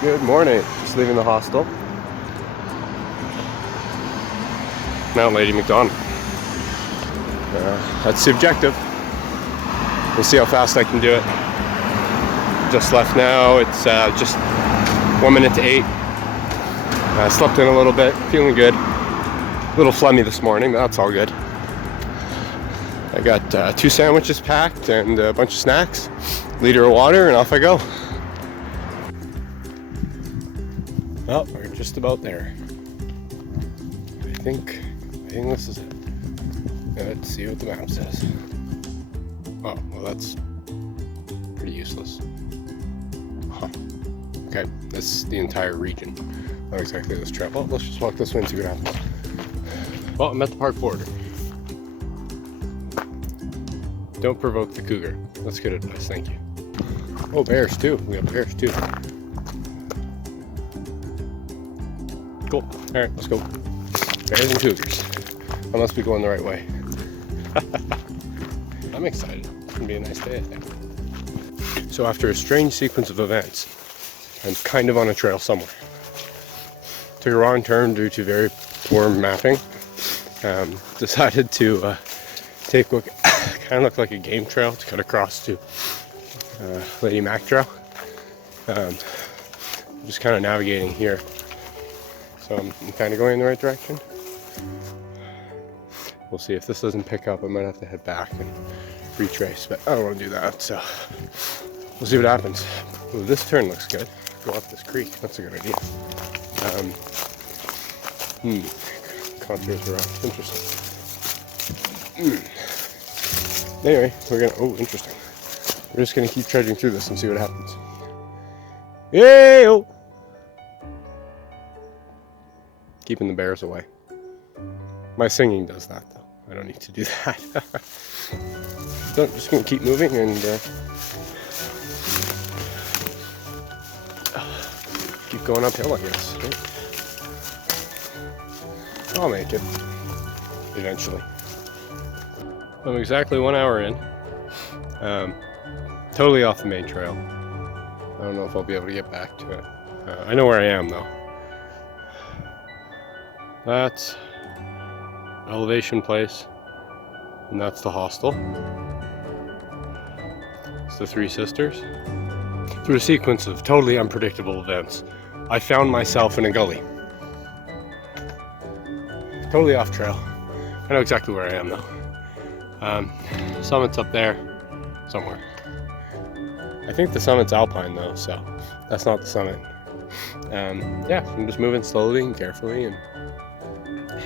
Good morning. Just leaving the hostel. Now Lady Macdonald. That's the objective. We'll see how fast I can do it. Just left now. It's just 1 minute to 8. I slept in a little bit. Feeling good. A little phlegmy this morning, but that's all good. I got 2 sandwiches packed and a bunch of snacks, liter of water, and off I go. Well, we're just about there. I think this is it. Let's see what the map says. Oh, well, that's pretty useless. Huh. Okay, this is the entire region. Not exactly this trail. Well, let's just walk this way and see what happens. Well, I'm at the park border. Don't provoke the cougar. That's good advice, thank you. Oh, bears too. We have bears too. Cool. Alright, let's go. Bears and cougars. I must be going the right way. I'm excited. It's going to be a nice day, I think. So after a strange sequence of events, I'm kind of on a trail somewhere. Took a wrong turn due to very poor mapping. Decided to take what kind of looked like a game trail to cut across to Lady Mac Trail. Just kind of navigating here. So I'm kind of going in the right direction. We'll see if this doesn't pick up. I might have to head back and retrace, but I don't want to do that, so we'll see what happens. Ooh, this turn looks good. Go up this creek. That's a good idea. Contours are rough. Interesting. Anyway, we're gonna. Oh, interesting. We're just gonna keep trudging through this and see what happens. Yay! Keeping the bears away. My singing does that, though. I don't need to do that. So I'm just gonna keep moving and keep going uphill, I guess. Right? I'll make it eventually. I'm exactly 1 hour in. Totally off the main trail. I don't know if I'll be able to get back to it. I know where I am, though. That's elevation place, and that's the hostel. It's the Three Sisters. Through a sequence of totally unpredictable events, I found myself in a gully. Totally off trail. I know exactly where I am though. Summit's up there somewhere. I think the summit's alpine though, so that's not the summit. Yeah, I'm just moving slowly and carefully and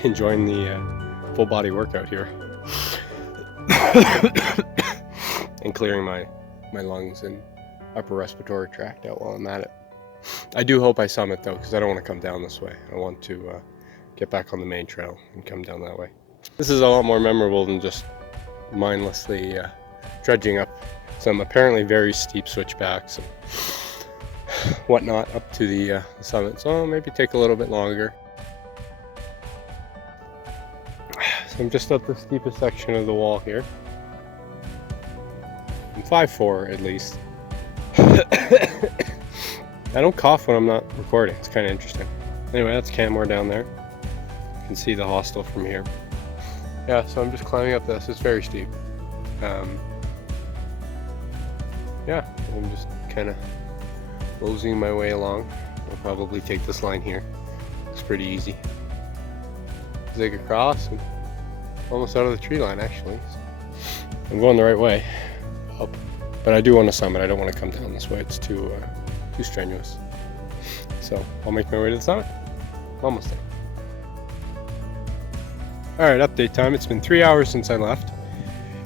enjoying the full body workout here. And clearing my lungs and upper respiratory tract out while I'm at it. I do hope I summit though, because I don't want to come down this way. I want to get back on the main trail and come down that way. This is a lot more memorable than just mindlessly trudging up some apparently very steep switchbacks and whatnot up to the summit. So maybe take a little bit longer. So I'm just at the steepest section of the wall here. I'm 5'4" at least. I don't cough when I'm not recording. It's kind of interesting. Anyway, that's Canmore down there. You can see the hostel from here. Yeah, so I'm just climbing up this. It's very steep. Yeah, I'm just kind of moseying my way along. I'll probably take this line here. It's pretty easy. Zig across and almost out of the tree line actually. I'm going the right way up, but I do want to summit. I don't want to come down this way. It's too strenuous. So I'll make my way to the summit. Almost there. Alright, update time. It's been 3 hours since I left.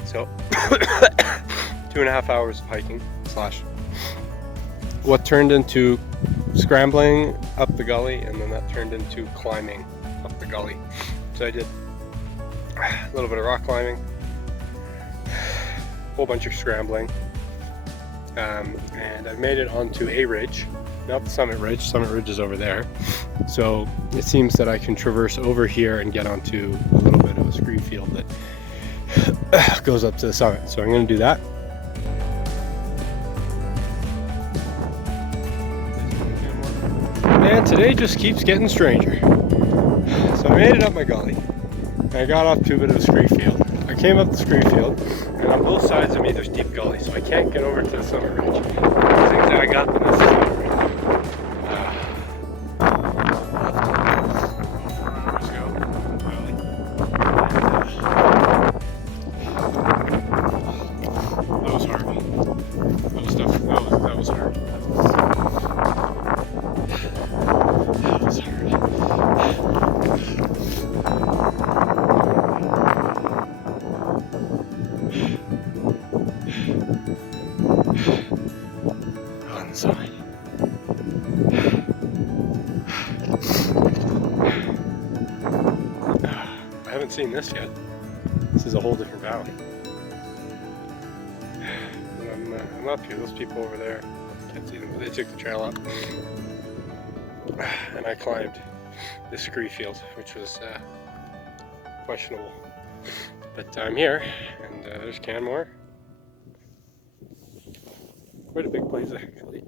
So 2.5 hours of hiking slash what turned into scrambling up the gully, and then that turned into climbing up the gully. So I did a little bit of rock climbing, a whole bunch of scrambling, and I've made it onto a ridge, not the summit ridge. Summit ridge is over there. So it seems that I can traverse over here and get onto a little bit of a scree field that goes up to the summit. So I'm going to do that. Man, today just keeps getting stranger. So I made it up my gully, and I got off to a bit of a scree field. I came up the scree field, and on both sides of me there's deep gully, so I can't get over to the summit ridge. I got the message. That was hard. That was tough. That was hard. That was hard. On the side. I haven't seen this yet. This is a whole different valley. I'm up here. Those people over there, can't see them, but they took the trail up. And I climbed this scree field, which was questionable. But I'm here, and there's Canmore. Quite a big place, actually.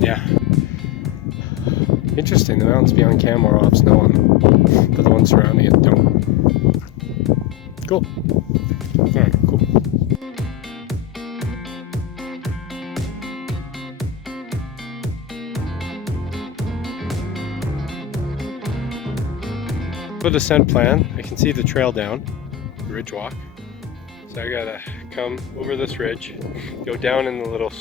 Yeah. Interesting, the mountains beyond Canmore all have snow on them, but the ones surrounding it don't. Cool. Alright, cool. For the descent plan, I can see the trail down, the ridge walk. So I gotta come over this ridge, go down in the little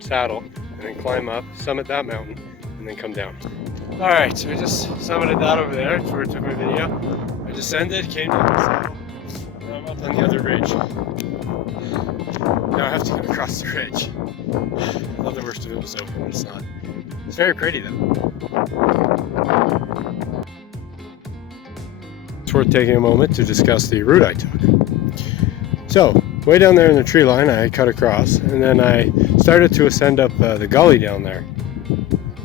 saddle, and then climb up, summit that mountain, and then come down. Alright, so I just summited that over there, that's where I took my video. I descended, came down the saddle, and I'm up on the other ridge. Now I have to get across the ridge. I thought the worst of it was over, but it's not. It's very pretty though. It's worth taking a moment to discuss the route I took. So, way down there in the tree line, I cut across, and then I started to ascend up the gully down there.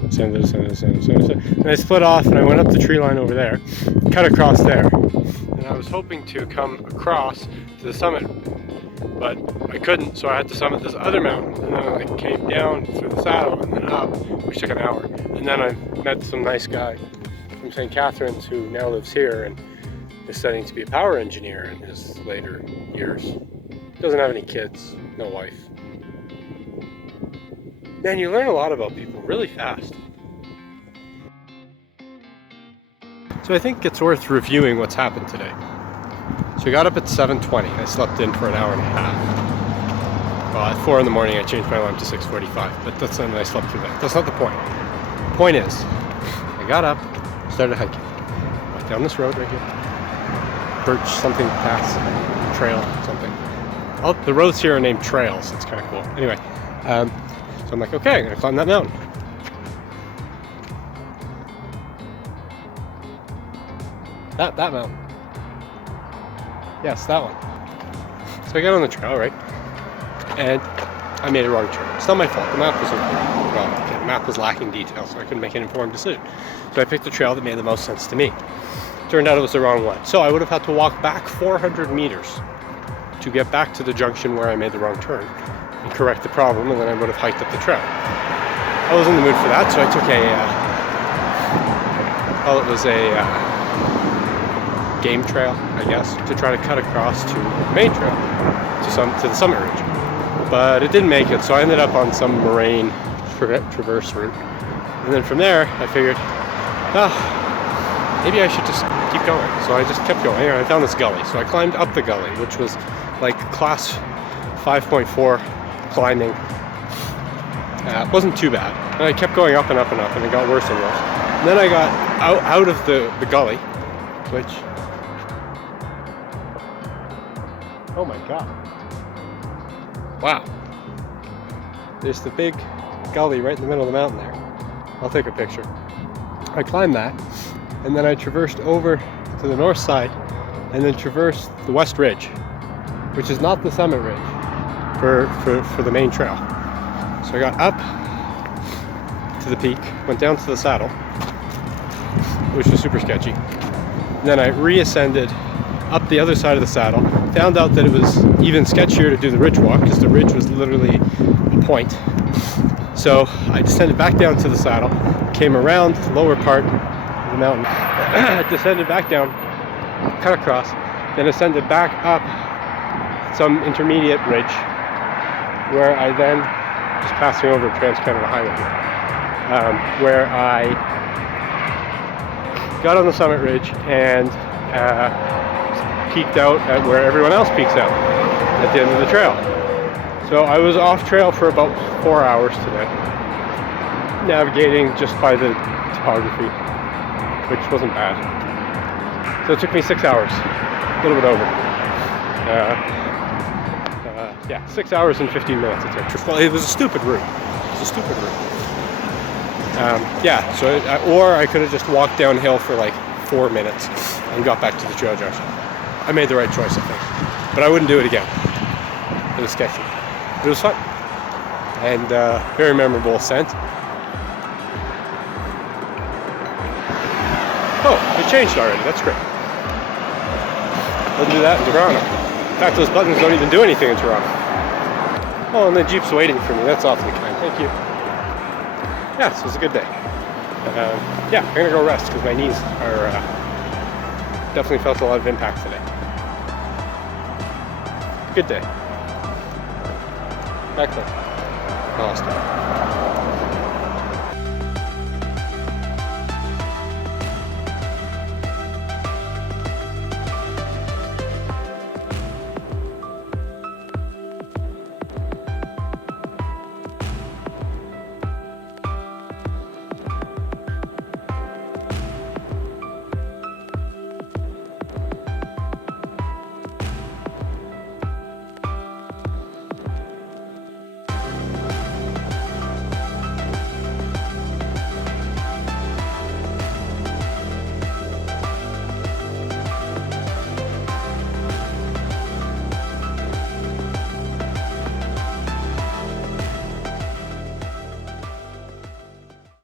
Ascended, and I split off, and I went up the tree line over there, cut across there, and I was hoping to come across to the summit, but I couldn't, so I had to summit this other mountain, and then I came down through the saddle and then up, which took an hour, and then I met some nice guy from St. Catharines who now lives here and is studying to be a power engineer in his later years. Doesn't have any kids, no wife. Man, you learn a lot about people really fast. So I think it's worth reviewing what's happened today. So I got up at 7:20. I slept in for an hour and a half. Well, at 4 in the morning I changed my alarm to 6:45, but that's when I slept through that. That's not the point. The point is, I got up, started hiking. Went down this road right here. Birch something pass, trail, something. Oh, the roads here are named trails. It's kind of cool. Anyway, so I'm like, okay, I'm gonna climb that mountain. That mountain. Yes, that one. So I got on the trail, right? And I made a wrong turn. It's not my fault. The map was incorrect. Well, okay, the map was lacking detail, so I couldn't make an informed decision. So I picked the trail that made the most sense to me. Turned out it was the wrong one. So I would have had to walk back 400 meters to get back to the junction where I made the wrong turn and correct the problem, and then I would have hiked up the trail. I was in the mood for that, so I took a game trail, I guess, to try to cut across to the main trail, to the summit ridge. But it didn't make it, so I ended up on some moraine traverse route. And then from there, I figured, maybe I should just keep going. So I just kept going, and I found this gully. So I climbed up the gully, which was like class 5.4 climbing. It wasn't too bad. And I kept going up and up and up, and it got worse and worse. And then I got out of the gully, which... Oh my god. Wow. There's the big gully right in the middle of the mountain there. I'll take a picture. I climbed that, and then I traversed over to the north side, and then traversed the west ridge, which is not the summit ridge for the main trail. So I got up to the peak, went down to the saddle, which was super sketchy. And then I reascended up the other side of the saddle, found out that it was even sketchier to do the ridge walk because the ridge was literally a point. So I descended back down to the saddle, came around the lower part of the mountain, descended back down, cut across, then ascended back up some intermediate ridge, where I then, just passing over Trans-Canada Highway here, where I got on the summit ridge and peeked out at where everyone else peeks out at the end of the trail. So I was off trail for about 4 hours today, navigating just by the topography, which wasn't bad. So it took me 6 hours, a little bit over. Yeah, 6 hours and 15 minutes it took. Well, it was a stupid route. It was a stupid route. Yeah, so or I could have just walked downhill for like 4 minutes and got back to the trail junction. I made the right choice, I think. But I wouldn't do it again. It was sketchy. But it was fun. And very memorable ascent. Oh, it changed already. That's great. Doesn't do that in Toronto. In fact, those buttons don't even do anything in Toronto. Oh, and the Jeep's waiting for me. That's awfully kind. Thank you. Yeah, so it was a good day. Yeah, I'm gonna go rest because my knees are definitely felt a lot of impact today. Good day. Back there. I lost it.